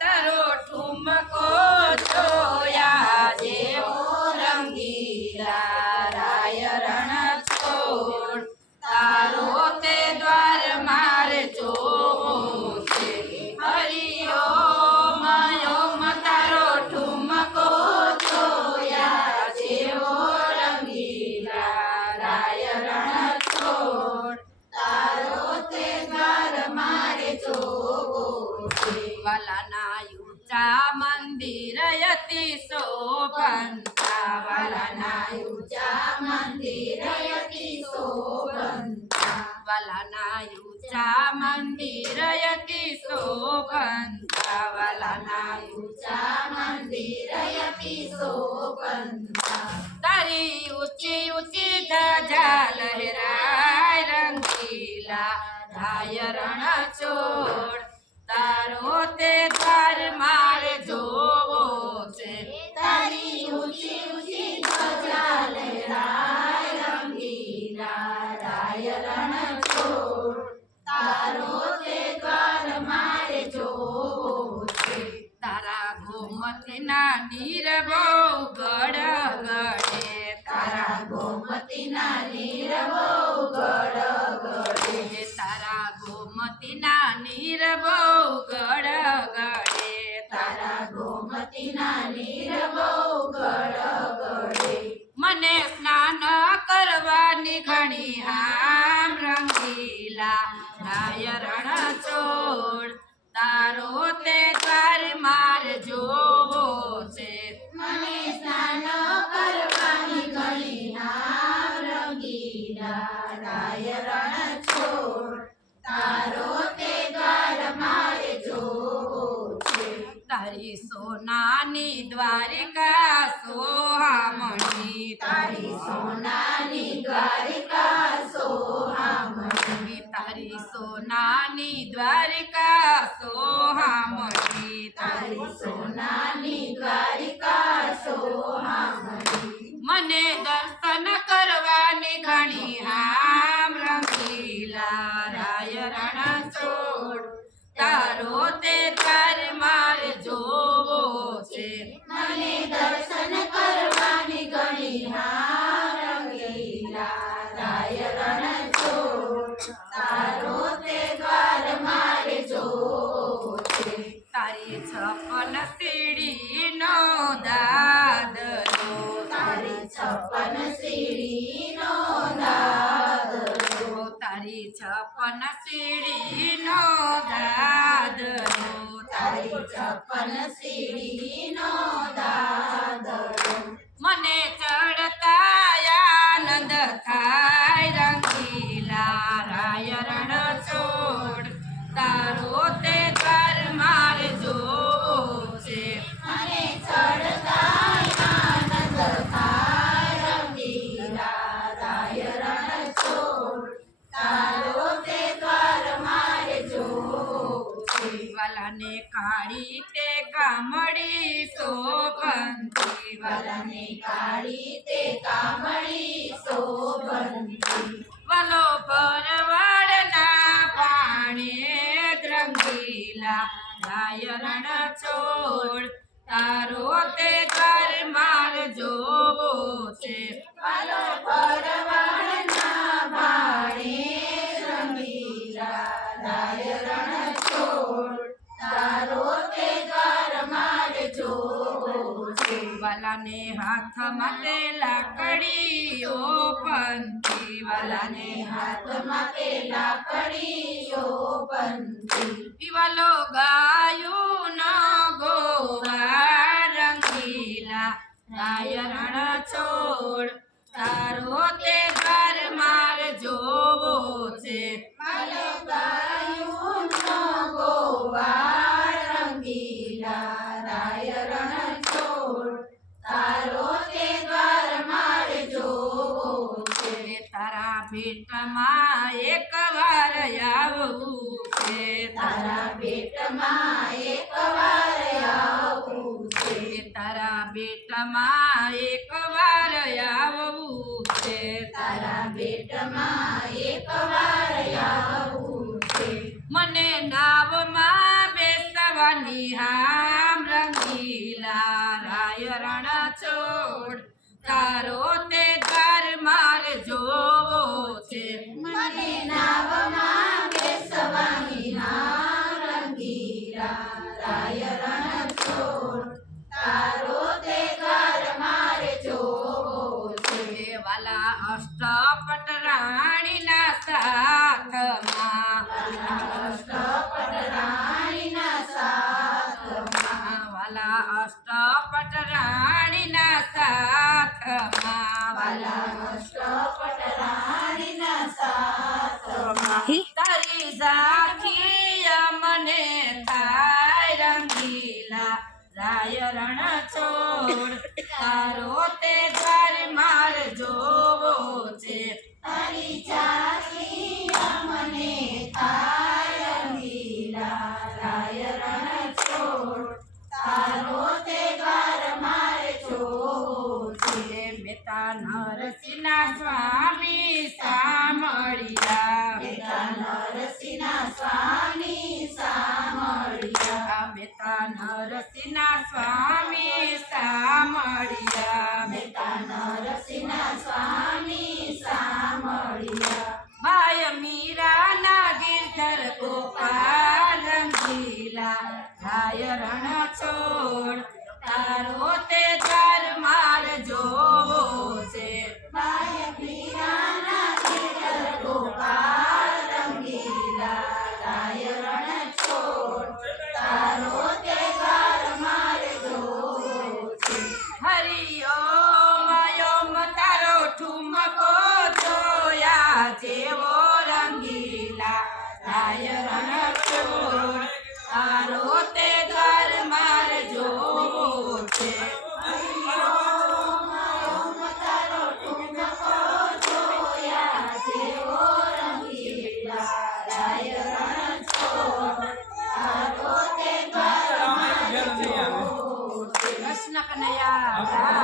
તારો ઠુમકો જોયા જેવો રંગીલા રાય રણ છોડ તારો તે દ્વાર મારે જોવો છે હરિઓમ ઓમ તારો ઠુમકો જોયા જેવો રંગીલા રાય રણ છોડ તારો તે દ્વાર મારે જોવો છે વાલાના ઊંચા મંદિર અતિ શોભંતા વાલાના ઊંચા મંદિર અતિ શોભંતા વાલાના ઊંચા મંદિર અતિ શોભંતા વાલાના ઊંચા મંદિર અતિ શોભંતા તારી ઊંચી ઊંચી ધજા લહેરાય રંગીલા રાય રણ છોડ તારો તે દ્વાર મારે જોવો છે તારી ઊંચી ઊંચી ધજા લહેરાય રંગીલા રાય રણ છોડ તારો તે દ્વાર મારે જોવો છે તારા ગોમતીના નીર બહુ ગળગળે તારા ગોમતીના નીર બહુ ગળગળે તારા ગોમતીના નીર બહુ ગળગળે તારા ગોમતીના નીર બહુ ગળગળે મને સ્નાન કરવાની ઘણી હામ રંગીલા રાય રણ છોડ તારો તે દ્વાર મારે જોવો છે મને સ્નાન કરવાની ઘણી હામ રંગીલા રાય રણ છોડ તારો તે દ્વાર મારે જોવો છે તારી સોનાની દ્વારિકા સોહામણી તારી સોનાની દ્વારિકા સોહામણી તારી સોનાની દ્વારિકા સોહામણી તારી સોનાની દ્વારિકા સોહામણી મને દર્શન કરવાની ઘણી હામ રંગીલા રાય રણ છોડ તારો તે દ્વાર મારે જોવો છે મને દર્શન કરવાની ઘણી હામ રંગીલા રાય રણ છોડ તારો તે દ્વાર મારે જોવો છે તારી છપ્પન સીડીનો દાદલો તારી છપ્પન સીડીનો દાદલો તારી છપ્પન સીડીનો દાદલો તારી છપ્પન સીડીનો દાદલો મને ચડતા આનંદ થાય રંગીલા રાય રણ છોડ તારો તે દ્વાર મારે જોવો છે મને ચડતા આનંદ થાય રંગીલા રાય રણ છોડ તારો તે દ્વાર મારે જોવો છે વાલાને કાળી તે કામળી શોભંતી વાલાને કાળી તે કામળી શોભંતી વાલો ભરવાડના પાણે રંગીલા રાય રણ છોડ તારો તે દ્વાર મારે જોવો છે વાલો ભરવાડના પાણે રંગીલા રાય રણ છોડ તારો તે દ્વાર મારે જોવો છે વાલાને હાથમાં તે લાકડીઓ પંથી વાલાને હાથમાં તે લાકડીઓ પંથી વાલો ગાયું ન ગોવા રંગીલા રાય રણ છોડ તારો તે દ્વાર મારે જોવો છે વાલો ગાયું ન ગોવા રંગીલા રાય રણ છોડ તારો તે દ્વાર મારે જોવો છે તારા ભેટમાં એક વાર આવવું છે તારા ભેટમાં એક વાર આવવું છે તારા ભેટમાં એક વાર આવવું છે તારા ભેટમાં એક વાર આવવું છે મને નાવમાં બેસવા નિહામ રંગીલા રાય રણ છોડ તારો તે દ્વાર માર જોવો છે મને નાવમાં બેસવાની નામ રંગીલા રાય રણ છોડ તારો તે દ્વાર મારે જોવો છે વાલા અષ્ટપટ રાણીના સાથમાં અષ્ટપટ રાણીના સાથમાં વાલા અષ્ટપટ રાણીના સાથમાં વાલા અષ્ટપટ રાણીના સાથમાં તારી ઝાંખી મને થાય રંગીલા રાય રણ છોડ તારો તે દ્વાર માર જોવો છે તારી ઝાંખી મને થાય રંગીલા રાય રણ છોડ તારો તે દ્વાર મારે જોવો છે બેટા નરસિંહના સ્વામી સામળિયા બેટા નરસિંહના સ્વામી સામળિયા બેટા નરસિંહના સ્વામી સામળિયા બેટા નરસિંહના સ્વામી સામળિયા બાય મીરાના ગિરધર ગોપાલ રંગીલા રાય રણ છોડ તારો તે દ્વાર માર જોવો છે બાય મીરાના ગિરધર ગોપાલ રંગીલા રાય રણ છોડ તારો તે દ્વાર મારે જોવો છે હરિઓમ ઓમ તારો ઠુમકો જોયા જેવો રંગીલા રાય રણ છોડ તારો તે દ્વાર માર જોવો છે ઓમ તારો ઠુમકો જોયા જેવો રંગીલા રાય રણ છોડ તારો તે દ્વાર મારે જોવો છે કૃષ્ણ કનૈયા